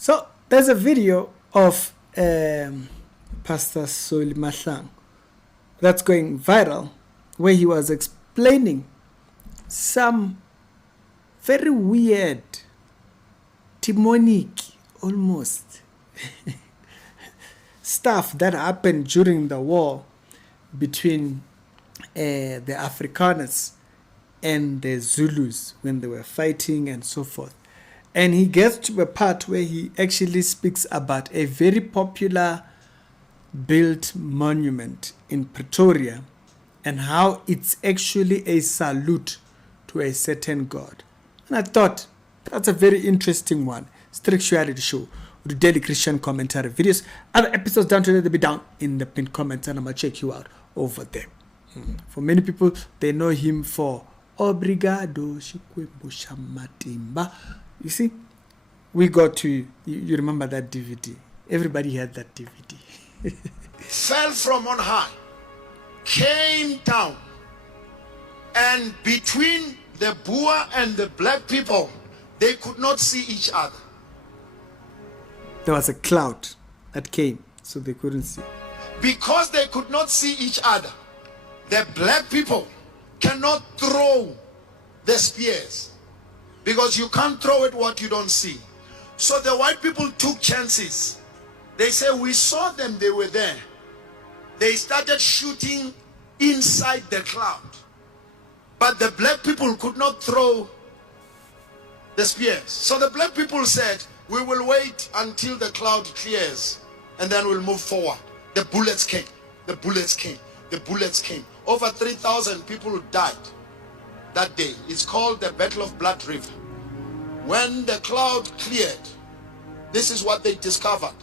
So there's a video of Pastor Soil Mahlangu that's going viral, where he was explaining some very weird, demonic, almost stuff that happened during the war between the Afrikaners and the Zulus when they were fighting and so forth. And he gets to a part where he actually speaks about a very popular built monument in Pretoria and how it's actually a salute to a certain god. And I thought that's a very interesting one. Spirituality show with daily Christian commentary videos. Other episodes down to they'll be down in the pinned comments, and I'm gonna check you out over there. For many people, they know him for Obrigado Shikwembu Shamatimba. You see, we got to, you remember that DVD. Everybody had that DVD. Fell from on high, came down, and between the Boer and the black people, they could not see each other. There was a cloud that came, so they couldn't see. Because they could not see each other, the black people cannot throw the spears, because you can't throw at what you don't see. So the white people took chances. They say, we saw them, they were there. They started shooting inside the cloud. But the black people could not throw the spears. So the black people said, we will wait until the cloud clears and then we'll move forward. The bullets came, the bullets came, the bullets came. Over 3,000 people died that day. It's called the Battle of Blood River. When the cloud cleared, this is what they discovered.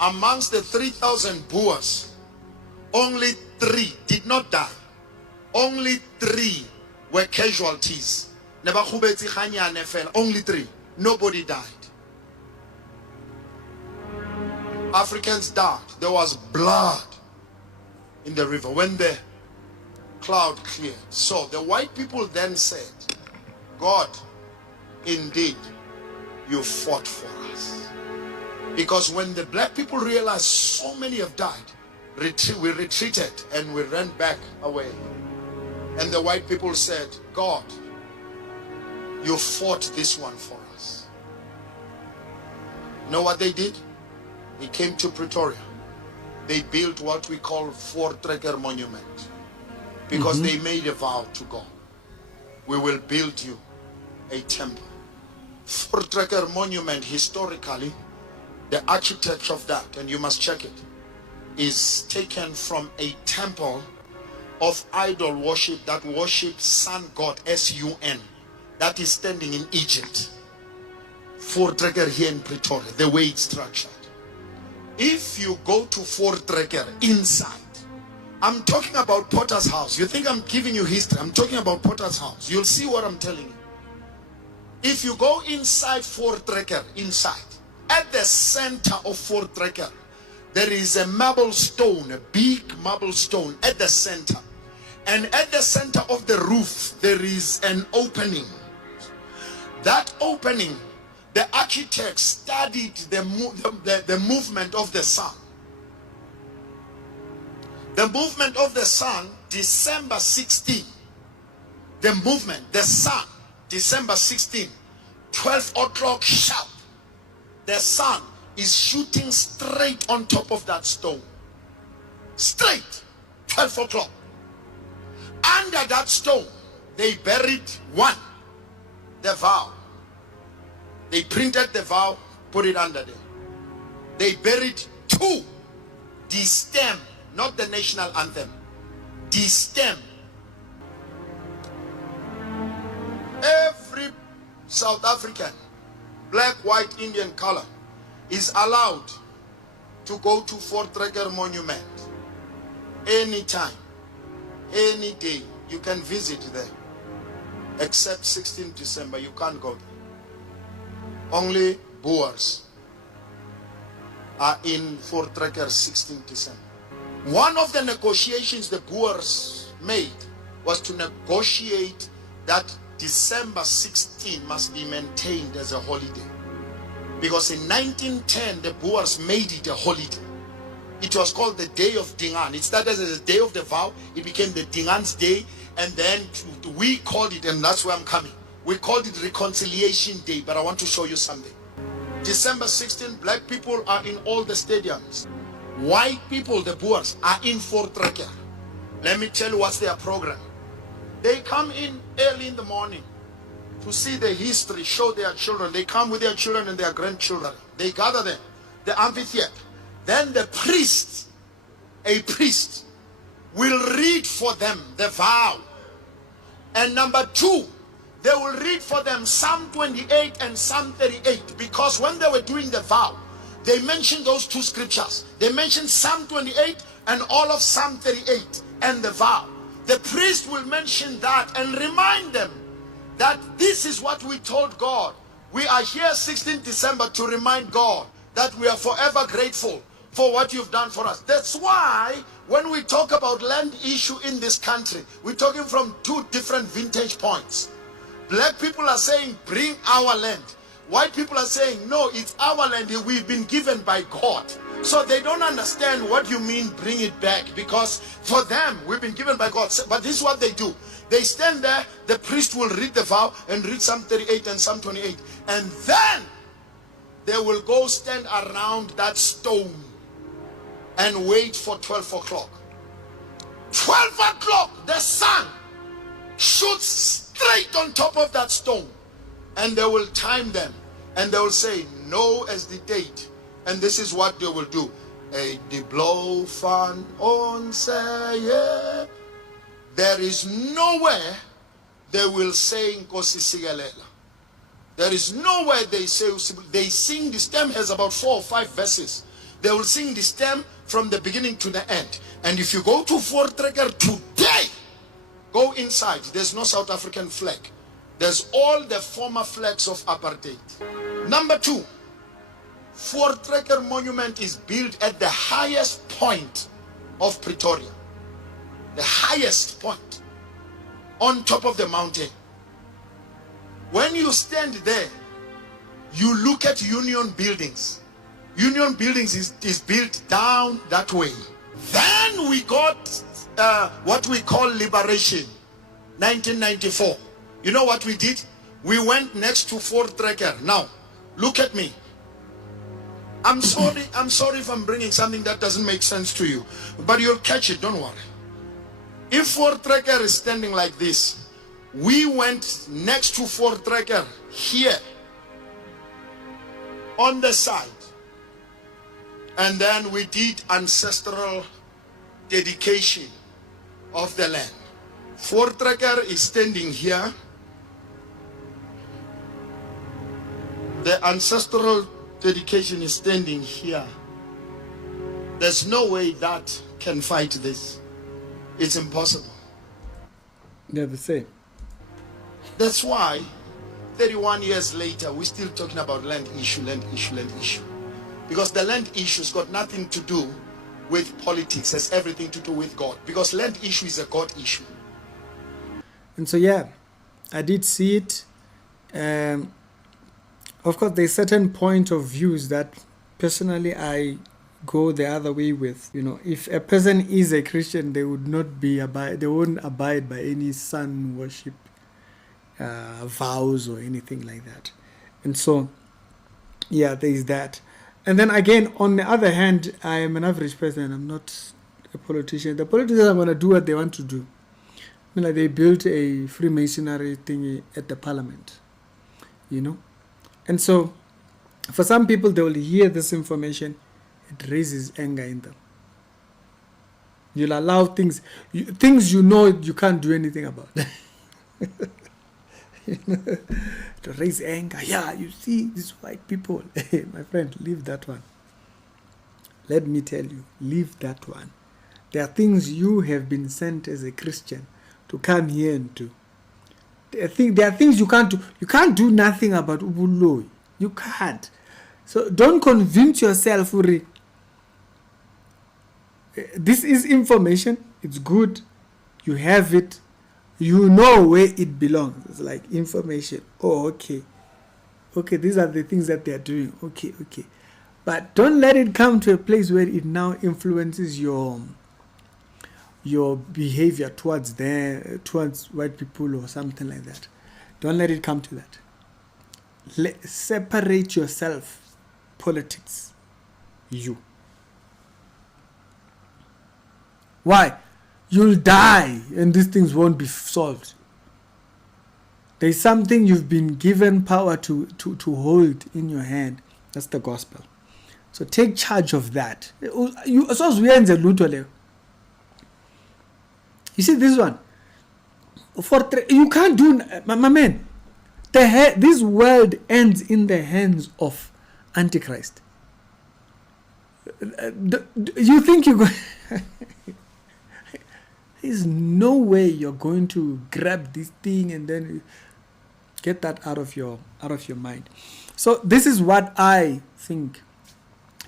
Amongst the 3,000 Boers, only 3 did not die. Only 3 were casualties. Only 3. Nobody died. Africans died. There was blood in the river when the cloud cleared. So the white people then said, God, indeed, you fought for us. Because when the black people realized so many have died, we retreated and we ran back away. And the white people said, God, you fought this one for us. You know what they did? They came to Pretoria. They built what we call Voortrekker Monument. Because they made a vow to God. We will build you a temple. Voortrekker Monument, historically, the architecture of that, and you must check it, is taken from a temple of idol worship that worships sun god S-U-N, that is standing in Egypt. Voortrekker here in Pretoria, the way it's structured. If you go to Voortrekker inside, I'm talking about Potter's house. You think I'm giving you history? I'm talking about Potter's house. You'll see what I'm telling you. If you go inside Voortrekker, inside, at the center of Voortrekker, there is a marble stone, a big marble stone at the center. And at the center of the roof, there is an opening. That opening, the architects studied the movement of the sun. The movement of the sun, December 16. The movement, the sun, December 16, 12 o'clock sharp. The sun is shooting straight on top of that stone. Straight, 12 o'clock. Under that stone, they buried one, the vow. They printed the vow, put it under there. They buried 2, the stem, not the national anthem, the stem. Every South African, black, white, Indian color, is allowed to go to Voortrekker Monument anytime, any day. You can visit there, except 16 December, you can't go there. Only Boers are in Voortrekker 16 December. One of the negotiations the Boers made was to negotiate that December 16 must be maintained as a holiday. Because in 1910, the Boers made it a holiday. It was called the Day of Dingaan. It started as a day of the vow. It became the Dingaan's Day. And then we called it, and that's where I'm coming, we called it Reconciliation Day. But I want to show you something. December 16, black people are in all the stadiums. White people, the Boers, are in Voortrekker. Let me tell you what's their program. They come in early in the morning to see the history, show their children. They come with their children and their grandchildren. They gather them, the amphitheater. Then the priest, a priest, will read for them the vow. And number two, they will read for them Psalm 28 and Psalm 38, because when they were doing the vow, they mentioned those two scriptures. They mentioned Psalm 28 and all of Psalm 38 and the vow. The priest will mention that and remind them that this is what we told God. We are here 16 December to remind God that we are forever grateful for what you've done for us. That's why when we talk about land issue in this country, we're talking from two different vintage points. Black people are saying, bring our land. White people are saying, no, it's our land. We've been given by God. So they don't understand what you mean, bring it back. Because for them, we've been given by God. But this is what they do. They stand there, the priest will read the vow and read Psalm 38 and Psalm 28. And then they will go stand around that stone and wait for 12 o'clock. 12 o'clock, the sun shoots straight on top of that stone. And they will time them. And they will say, no as the date. And this is what they will do. De blow van ons yeah. There is nowhere they will say Nkosi Sigalela. There is nowhere they say, they sing the stem has about 4 or 5 verses. They will sing the stem from the beginning to the end. And if you go to Voortrekker today, go inside. There's no South African flag. There's all the former flags of apartheid. Number 2, Voortrekker Monument is built at the highest point of Pretoria. The highest point, on top of the mountain. When you stand there, you look at Union Buildings. Union Buildings is built down that way. Then we got what we call Liberation, 1994. You know what we did? We went next to Voortrekker. Now, look at me. I'm sorry if I'm bringing something that doesn't make sense to you, but you'll catch it, don't worry. If Voortrekker is standing like this, we went next to Voortrekker here, on the side, and then we did ancestral dedication of the land. Voortrekker is standing here. The ancestral dedication is standing here. There's no way that can fight this. It's impossible. They're the same. That's why 31 years later, we're still talking about land issue. Because the land issue's got nothing to do with politics. It has everything to do with God. Because land issue is a God issue. And so, yeah, I did see it. Of course, there's certain point of views that personally I go the other way with. You know, if a person is a Christian, they would not be they wouldn't abide by any sun worship vows or anything like that. And so, yeah, there is that. And then again, on the other hand, I am an average person. I'm not a politician. The politicians are going to do what they want to do. I mean, like they built a Freemasonry thingy at the parliament, you know. And so, for some people, they will hear this information, it raises anger in them. You'll allow things you know you can't do anything about. You know, to raise anger. Yeah, you see, these white people. My friend, leave that one. Let me tell you, leave that one. There are things you have been sent as a Christian to come here and do. There are things you can't do. You can't do nothing about Ubuloi. You can't. So don't convince yourself, Uri. This is information. It's good. You have it. You know where it belongs. It's like information. Oh, okay. Okay, these are the things that they are doing. Okay. But don't let it come to a place where it now influences your behavior towards white people or something like that. Don't let it come to that. Separate yourself. Politics. You. Why? You'll die and these things won't be solved. There's something you've been given power to hold in your hand. That's the gospel. So take charge of that. You see this one? You can't do, my man. This world ends in the hands of Antichrist. You think you're going... There's no way you're going to grab this thing and then get that out of your mind. So this is what I think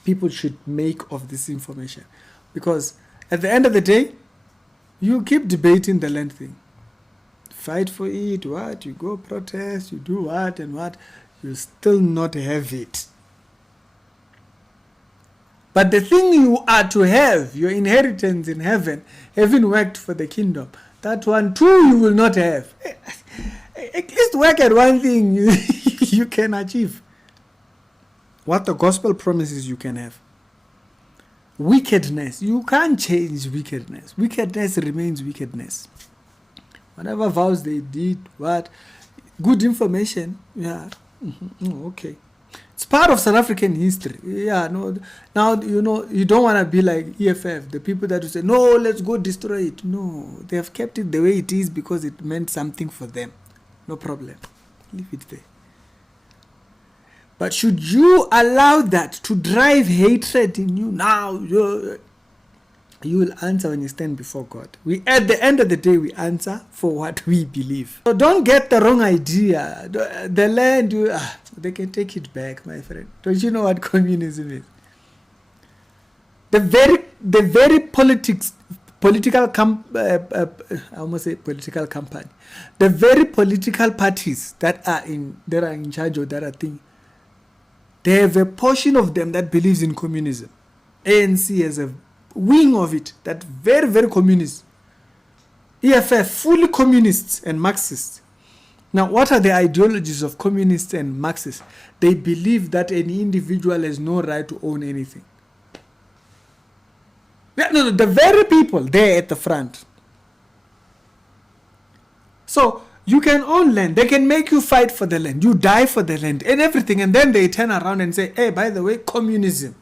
people should make of this information, because at the end of the day, you keep debating the land thing. Fight for it, what? You go protest, you do what and what, you still not have it. But the thing you are to have, your inheritance in heaven, having worked for the kingdom, that one too you will not have. At least work at one thing you can achieve. What the gospel promises you can have. Wickedness, you can't change wickedness. Wickedness remains wickedness. Whatever vows they did, what, good information, yeah, okay. It's part of South African history. Yeah, no. Now, you don't want to be like EFF, the people that will say, no, let's go destroy it. No, they have kept it the way it is because it meant something for them. No problem. Leave it there. But should you allow that to drive hatred in you? Now, you will answer when you stand before God. At the end of the day, we answer for what we believe. So don't get the wrong idea. The land, they can take it back, my friend. Don't you know what communism is? The very political company. The very political parties that are in charge of that thing. They have a portion of them that believes in communism. ANC has a wing of it that very, very communist. EFF, fully communists and Marxists. Now, what are the ideologies of communists and Marxists? They believe that any individual has no right to own anything. No, the very people there at the front. So, you can own land. They can make you fight for the land. You die for the land and everything. And then they turn around and say, hey, by the way, communism.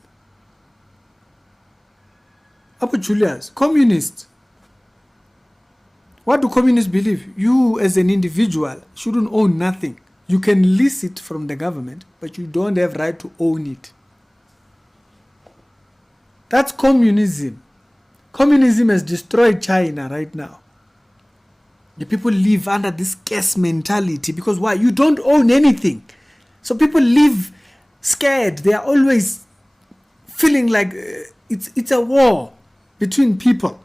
Abu Julius, communists. What do communists believe? You as an individual shouldn't own nothing. You can lease it from the government, but you don't have right to own it. That's communism. Communism has destroyed China right now. The people live under this scarce mentality because why? You don't own anything. So people live scared. They are always feeling like it's a war between people.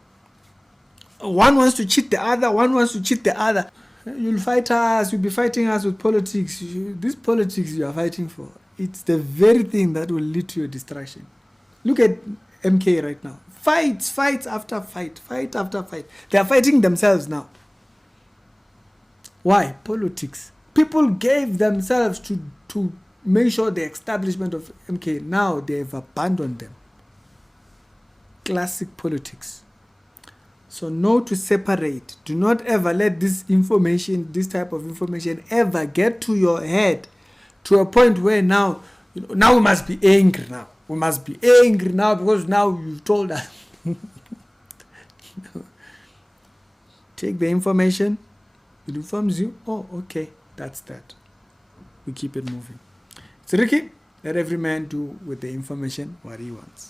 One wants to cheat the other, one wants to cheat the other. You'll fight us, you'll be fighting us with politics. This politics you are fighting for, it's the very thing that will lead to your destruction. Look at MK right now. Fights after fight after fight. They are fighting themselves now. Why? Politics. People gave themselves to make sure the establishment of MK. Now they have abandoned them. Classic politics. So know to separate. Do not ever let this type of information ever get to your head to a point where now we must be angry now. We must be angry now because now you've told us. Take the information. It informs you. Oh, okay. That's that. We keep it moving. So Ricky, let every man do with the information what he wants.